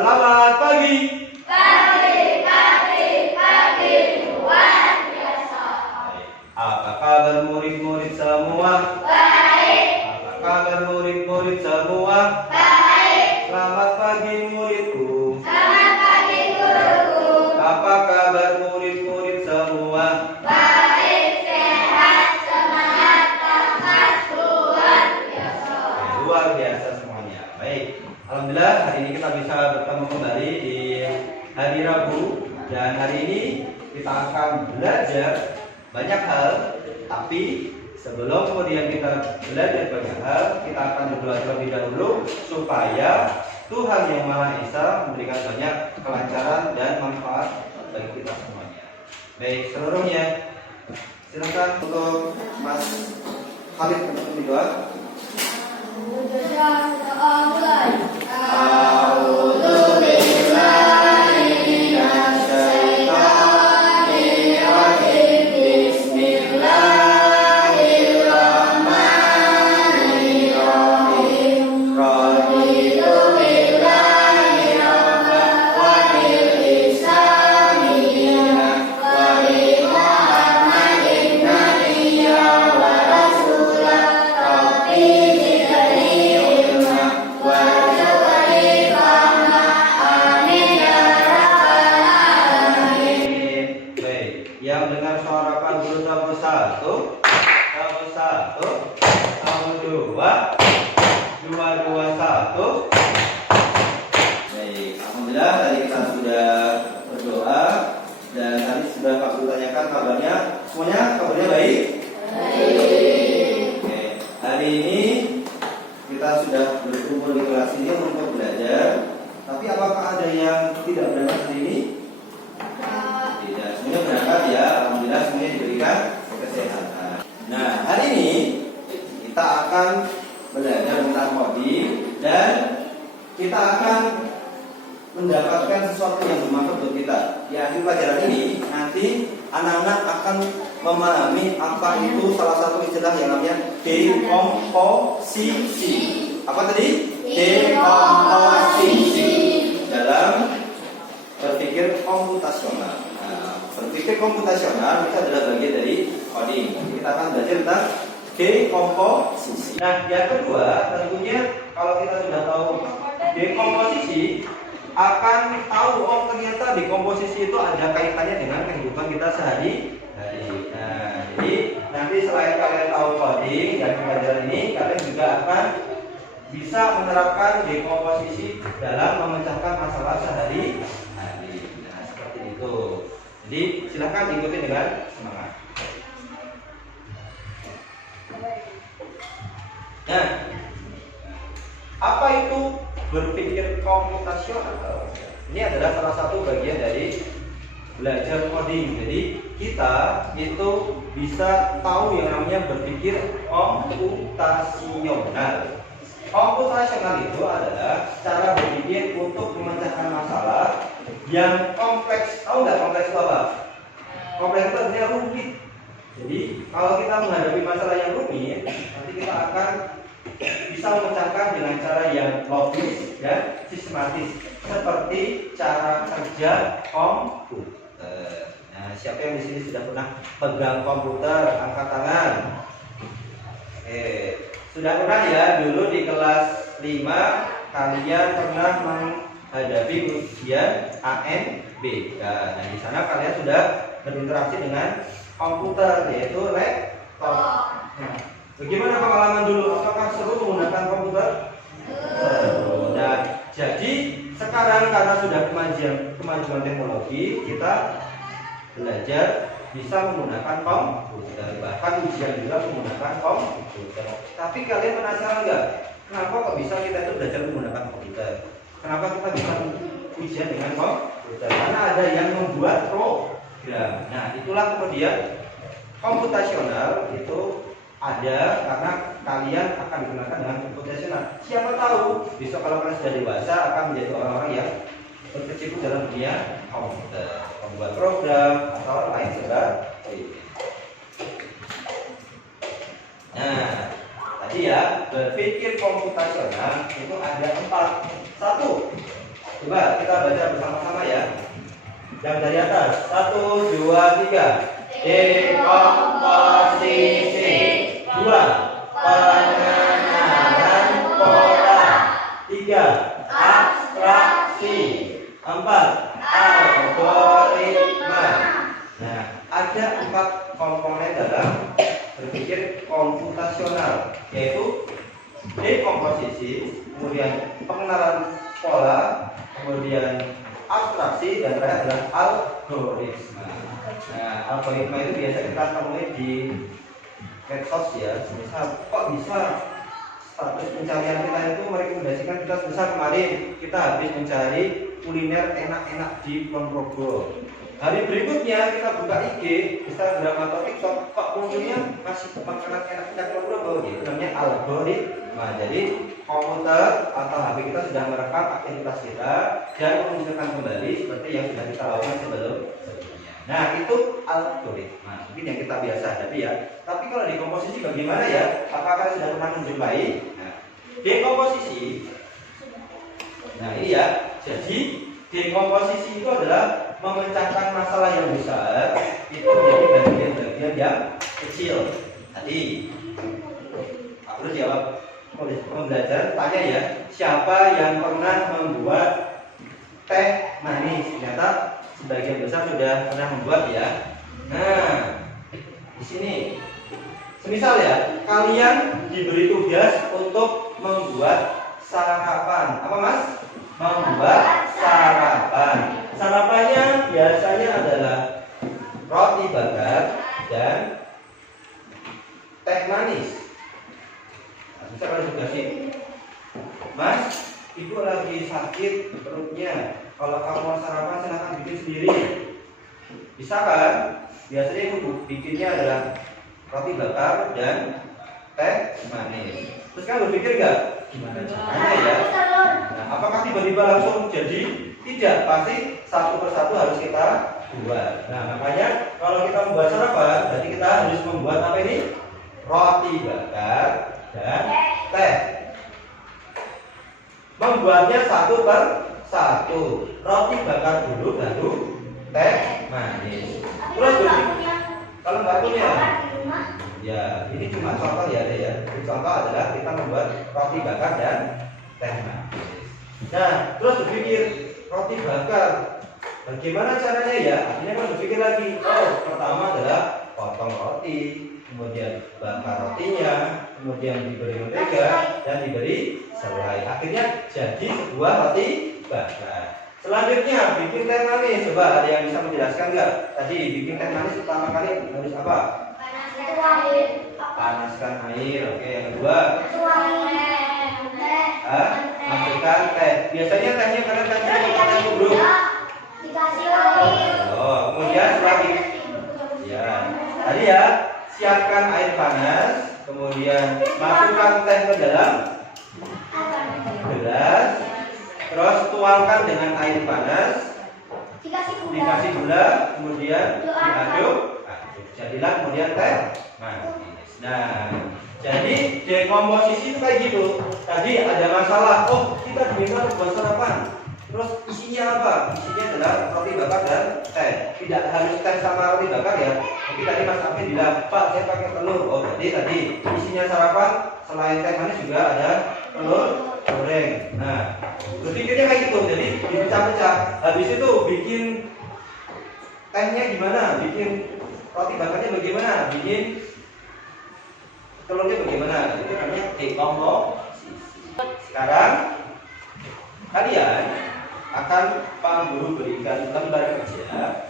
Selamat pagi. Pagi, luar biasa. Apa kabar murid-murid semua? Baik, Apa kabar murid-murid semua? baik. Selamat pagi muridku. Selamat pagi, guruku. Apa kabar murid-murid semua? Baik, sehat, semangat, nafas, luar biasa. Luar biasa semuanya. Baik. Alhamdulillah hari ini kita bisa bertemu kembali di hari Rabu, dan hari ini kita akan belajar banyak hal. Tapi sebelum kemudian kita belajar banyak hal, kita akan berdoa terlebih dahulu supaya Tuhan Yang Maha Esa memberikan banyak kelancaran dan manfaat bagi kita semuanya. Baik, seluruhnya silakan untuk Mas Khalid untuk berdoa. Yang dengar suara Pak Guru tahun 1, tahun 2, 2, 1. Baik, alhamdulillah tadi kita sudah berdoa dan tadi sudah Pak Guru tanyakan kabarnya. Semuanya kabarnya baik? Baik. Oke, hari ini kita sudah berkumpul di kelas ini untuk belajar. Tapi apakah ada yang tidak berangkat hari ini? Tidak, semuanya berangkat ya. Alhamdulillah semuanya diberikan kesehatan. Nah, hari ini kita akan belajar tentang coding dan kita akan mendapatkan sesuatu yang bermanfaat buat kita. Di akhir pelajaran ini nanti anak-anak akan memahami apa itu salah satu istilah yang namanya dekomposisi. Apa tadi? Dekomposisi dalam berpikir komputasional. Berpikir komputasional itu adalah bagian dari coding. Kita akan belajar tentang dekomposisi. Nah, yang kedua tentunya kalau kita sudah tahu dekomposisi, akan tahu oh ternyata dekomposisi itu ada kaitannya dengan kehidupan kita sehari-hari. Nah, jadi nanti selain kalian tahu coding dan pelajaran ini, kalian juga akan bisa menerapkan dekomposisi dalam memecahkan masalah sehari-hari. Nah, seperti itu. Jadi silahkan ikuti dengan semangat. Nah, apa itu berpikir komputasional? Ini adalah salah satu bagian dari belajar coding. Jadi kita itu bisa tahu yang namanya berpikir komputasional. Komputasional itu adalah cara berpikir untuk memecahkan masalah yang kompleks. Tahu nggak kompleks itu apa? Kompleks itu artinya rumit. Jadi kalau kita menghadapi masalah yang rumit, nanti kita akan bisa memecahkan dengan cara yang logis dan sistematis, seperti cara kerja komputer. Nah, siapa yang di sini sudah pernah pegang komputer? Angkat tangan. Sudah pernah ya, dulu di kelas 5 kalian pernah menghadapi ujian ANBK. Nah, di sana kalian sudah berinteraksi dengan komputer, yaitu laptop. Nah, bagaimana pengalaman dulu? Apakah seru menggunakan komputer? Seru. Nah, jadi sekarang karena sudah kemajuan teknologi, kita belajar bisa menggunakan komputer, bahkan ujian juga menggunakan komputer. Tapi kalian penasaran nggak? Kenapa kok bisa kita itu belajar menggunakan komputer? Kenapa kita bisa ujian dengan komputer? Karena ada yang membuat program. Nah, itulah kemudian komputasional itu ada karena kalian akan digunakan dengan komputasional. Siapa tahu besok kalau kalian sudah dewasa akan menjadi orang-orang yang berkecimpung dalam dunia komputer, membuat program atau lain sebagainya. Nah, tadi ya berpikir komputasional itu ada 4. 1. Coba kita baca bersama-sama ya. Yang dari atas. 1, 2, 3. Dekomposisi. 2. Pengenalan pola. 3. Abstraksi. 4. Algoritma. Nah, ada 4 komponen dalam berpikir komputasional, yaitu dekomposisi, kemudian pengenalan pola, kemudian abstraksi, dan terakhir adalah algoritma. Nah, algoritma itu biasa kita temui di medsos ya. Misal, kok bisa status pencarian kita itu merekomendasikan kita, misal kemarin kita habis mencari kuliner enak-enak di Ponorogo. Hari berikutnya kita buka IG, Instagram atau TikTok, kok munculnya masih makanan enak-enak Ponorogo, gitu namanya algoritma. Jadi komputer atau HP kita sudah merekam aktivitas kita dan memunculkan kembali seperti yang sudah kita lakukan sebelumnya. Nah, itu algoritma. Mungkin yang kita biasa hadapi ya. Tapi kalau dekomposisi bagaimana ya? Apakah kalian sudah pernah menjumpai? Nah, dekomposisi. Nah, ini ya. Jadi dekomposisi itu adalah memecahkan masalah yang besar itu menjadi bagian-bagian yang kecil. Tadi aku jawab pembelajaran tanya ya, siapa yang pernah membuat teh manis? Ternyata sebagian besar sudah pernah membuat ya. Nah, di sini semisal ya, kalian diberi tugas untuk membuat sarapan. Apa Mas? Membuat sarapan. Sarapannya biasanya adalah roti bakar dan teh manis. Nah, bisa kalian juga sih, Mas, ibu lagi sakit perutnya. Kalau kamu mau sarapan silahkan bikin sendiri. Bisa kan? Biasanya ibu bikinnya adalah roti bakar dan teh manis. Terus kan berpikir nggak gimana caranya ya? Nah, apakah tiba-tiba langsung jadi? Tidak, pasti satu persatu harus kita buat. Nah, makanya kalau kita membuat sarapan, berarti kita harus membuat apa ini? Roti bakar dan teh. Membuatnya satu per satu. Roti bakar dulu, baru teh manis. Terus kalau nggak punya, ya ini cuma contoh ya deh ya. Ini contoh adalah kita membuat roti bakar dan teh manis. Nah, terus berpikir roti bakar, bagaimana caranya ya? Akhirnya kan berpikir lagi. Oh, pertama adalah potong roti, kemudian bakar rotinya, kemudian diberi mentega dan diberi selai. Akhirnya jadi sebuah roti bakar. Selanjutnya bikin teh manis. Coba ada yang bisa menjelaskan nggak? Tadi bikin teh manis pertama kali harus apa? Panaskan air. Oke, yang kedua? Masukkan teh. Biasanya tehnya kalian kasih apa teh bro? Dikasih air. Oh, kemudian setelah ya, tadi ya, siapkan air panas, kemudian masukkan teh ke dalam gelas, terus tuangkan dengan air panas, dikasih gula, kemudian diaduk, jadilah kemudian teh manis. Nah, jadi dekomposisi itu kayak gitu. Tadi ada masalah, oh kita diminta buat sarapan. Terus isinya apa? Isinya adalah roti bakar dan teh. Tidak harus teh sama roti bakar ya. Jadi tadi Mas Afin bilang, Pak saya pakai telur. Oh jadi tadi isinya sarapan selain teh manis juga ada telur goreng. Nah, berpikirnya kayak gitu. Jadi dipecah-pecah. Habis itu bikin tehnya gimana? Bikin roti bakarnya bagaimana? Bikin telurnya bagaimana? Itu namanya dekomposisi. Sekarang kalian akan Pak Guru berikan lembar kerja.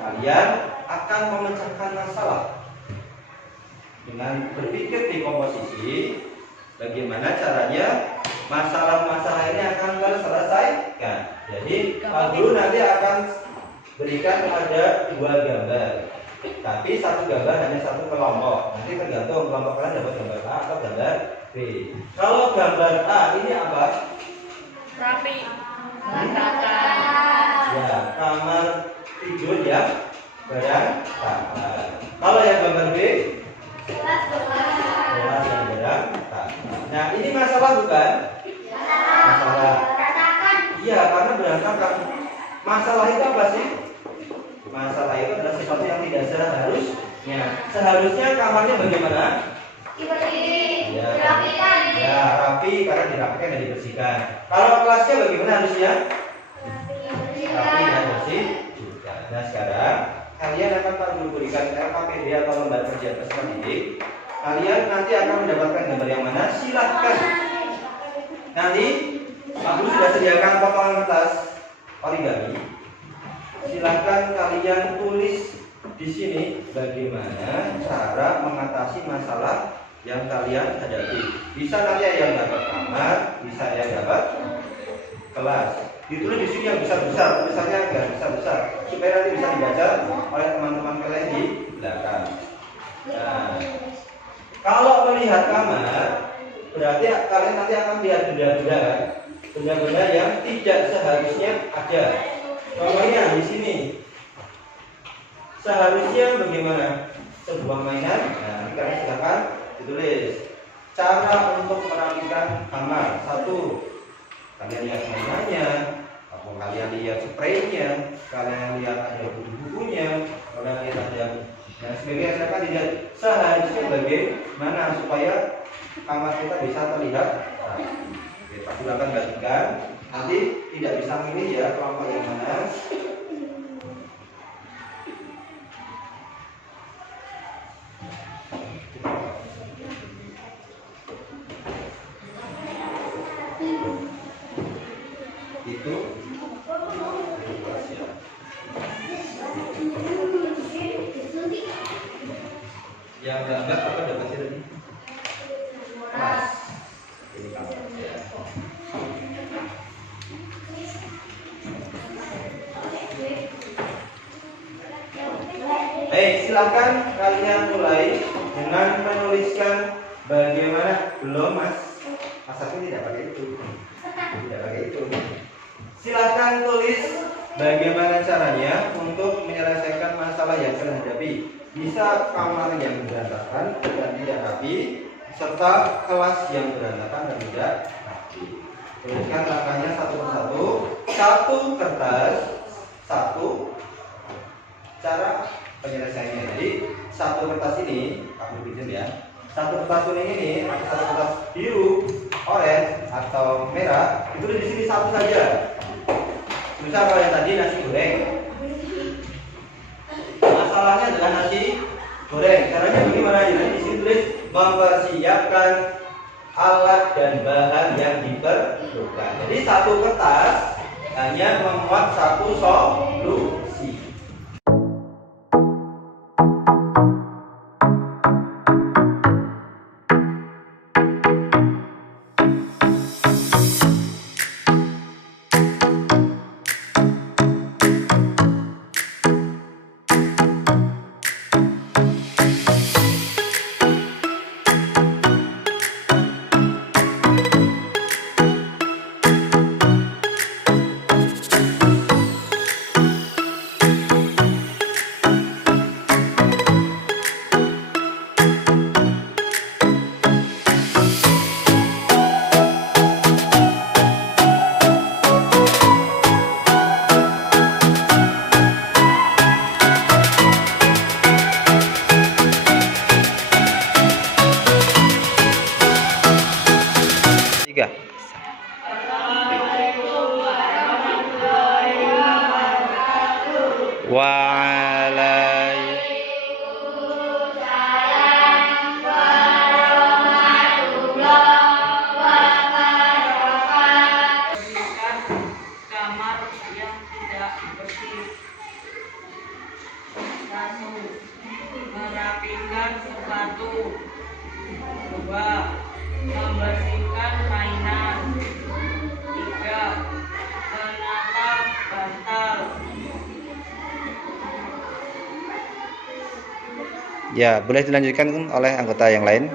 Kalian akan memecahkan masalah dengan berpikir dekomposisi. Bagaimana caranya masalah-masalah ini akan terselesaikan. Jadi Pak Guru nanti akan berikan ada 2 gambar. Tapi satu gambar hanya satu kelompok. Nanti tergantung kelompok kalian dapat gambar A atau gambar B. Kalau gambar A ini apa? Rapi. Ya, kamar tidur yang berantakan. Kalau yang gambar B, kelas yang berantakan. Nah, ini masalah bukan? Masalah. Iya, karena berantakan. Masalah itu apa sih? Masalah itu adalah sesuatu yang tidak seharusnya. Seharusnya kamarnya bagaimana? Dibersih. Ya, Dirapikan. ya rapi karena dirapikan dan dibersihkan. Kalau kelasnya bagaimana harusnya? Rapi dan bersih juga. Nah sekarang kalian akan Pak Guru berikan LKPD atau lembar kerja peserta didik. Kalian nanti akan mendapatkan gambar yang mana? Silahkan. Nanti Pak Guru sudah sediakan potongan kertas origami. Silahkan kalian tulis di sini bagaimana cara mengatasi masalah yang kalian hadapi. Bisa nanti yang dapat kamar, bisa yang dapat kelas. Ditulis di sini yang besar-besar, tulisannya agak besar-besar supaya nanti bisa dibaca oleh teman-teman kalian di belakang. Nah, kalau melihat kamar, berarti kalian nanti akan lihat benda-benda kan? Benda-benda yang tidak seharusnya ada. Contohnya di sini. Seharusnya bagaimana? Sebuah mainan. Nah, kalian silakan ditulis. Cara untuk merapikan kamar. 1. Kalian lihat mainannya, atau kalian lihat spraynya, kalian lihat ada buku-bukunya, kalian lihat ada dan sebagainya. Silakan dilihat seharusnya bagaimana supaya kamar kita bisa terlihat. Nah, oke, silakan bagikan. Nanti tidak bisa milih ya kelompok yang mana. Itu yang gambar apa dapat sih tadi? Mas. Ini kamar ya. Silakan kalian mulai dengan menuliskan bagaimana belum mas. Mas aku tidak pakai itu. Tidak pakai itu. Silakan tulis bagaimana caranya untuk menyelesaikan masalah yang kalian hadapi. Bisa kamar yang berantakan dan tidak rapi, serta kelas yang berantakan dan tidak rapi. Tuliskan langkahnya satu persatu. Satu kertas, satu cara penyelesaiannya. Jadi satu kertas ini, aku bikin ya. Satu kertas kuning ini atau satu kertas biru, oranye atau merah, itu di sini satu saja. Misal kalau yang tadi nasi goreng, masalahnya adalah nasi goreng. Caranya bagaimana? Jadi di sini tulis mempersiapkan alat dan bahan yang diperlukan. Jadi satu kertas hanya memuat satu solusi. Kamar yang tidak bersih. 1. Merapikan sepatu. 2. Membersihkan mainan. 3. Menata bantal. Ya, boleh dilanjutkan oleh anggota yang lain.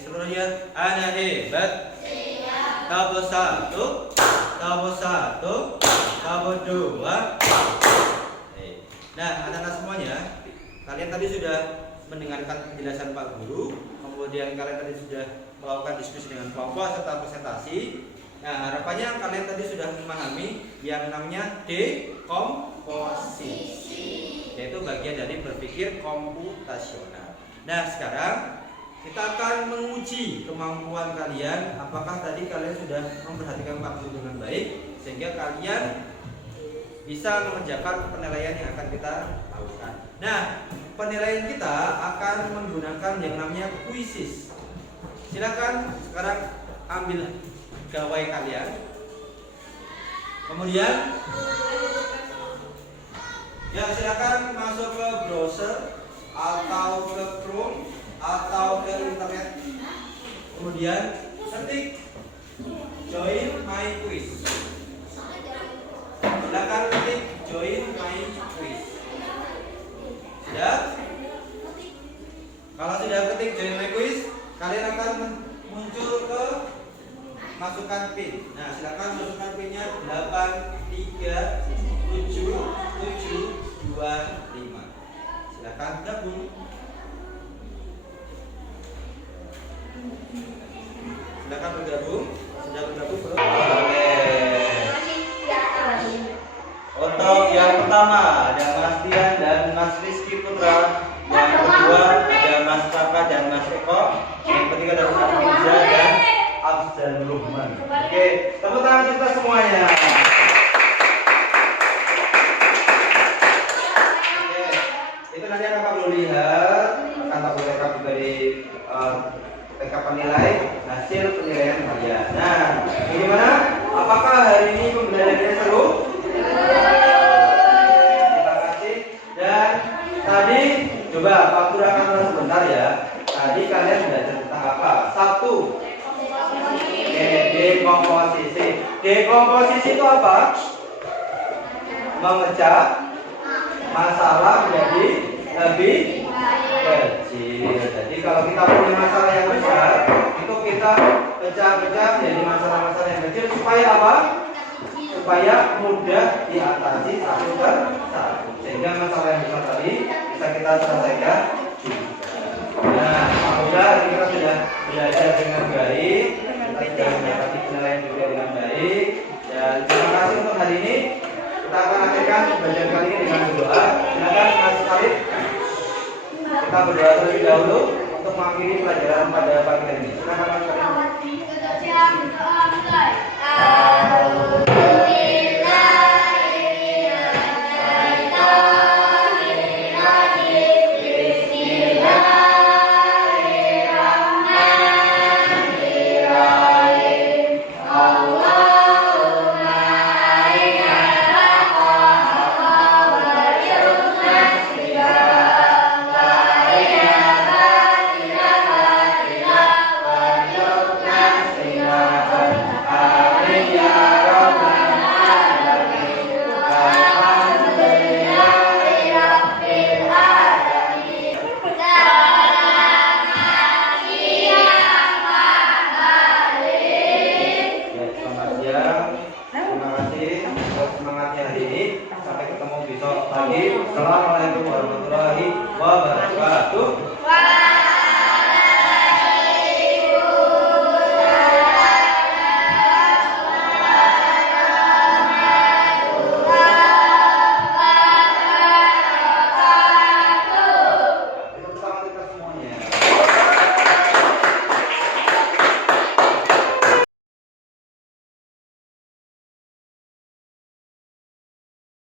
Seluruhnya anak hebat. Tabel 1, tabel 1, tabel 2. Nah, anak-anak semuanya, kalian tadi sudah mendengarkan penjelasan Pak Guru, kemudian kalian tadi sudah melakukan diskusi dengan kelompok serta presentasi. Nah, harapannya kalian tadi sudah memahami yang namanya dekomposisi, yaitu bagian dari berpikir komputasional. Nah, sekarang kita akan menguji kemampuan kalian. Apakah tadi kalian sudah memperhatikan waktu dengan baik sehingga kalian bisa mengerjakan penilaian yang akan kita lakukan. Nah, penilaian kita akan menggunakan yang namanya kuisis. Silakan sekarang ambil gawai kalian. Kemudian ya silakan masuk ke browser atau ke Chrome atau ke internet. Kemudian ketik join my quiz. Silakan ketik join my quiz. Sudah? Kalau sudah ketik join my quiz, kalian akan muncul ke masukkan pin. Nah, silakan masukkan pinnya 837725. Silakan gabung. Silakan bergabung. Sudah bergabung belum? Oke. Untuk yang pertama ada Mas Dian dan Mas Rizky Putra. Yang kedua ada Mas Saka dan Mas Eko. Yang ketiga ada Mas Riza dan Abdul Rahman. Oke, tepuk tangan kita semuanya. Oke, itu nanti akan Pak Bro lihat, akan Pak Bro rekap juga di rekap penilai hasil penilaian kalian. Nah, bagaimana? Apakah hari ini pembelajarannya seru? Terima kasih. Dan tadi coba Pak Bro akan ulang sebentar ya. Tadi kalian belajar tentang apa? Satu. Dekomposisi. Dekomposisi itu apa? Memecah masalah menjadi lebih kecil. Jadi kalau kita punya masalah yang besar, itu kita pecah-pecah menjadi masalah-masalah yang kecil supaya apa? Supaya mudah diatasi satu per satu. Sehingga masalah yang besar tadi bisa kita selesaikan juga. Nah, semoga kita sudah belajar dengan baik. Kita sudah mendapati penilaian juga dengan baik. Dan terima kasih untuk hari ini. Kita akan akhirkan belajar kali ini dengan berdoa. Silakan Mas Khalid. Kita berdoa terlebih dahulu untuk mengakhiri pelajaran pada pagi hari ini. Silakan Mas Khalid.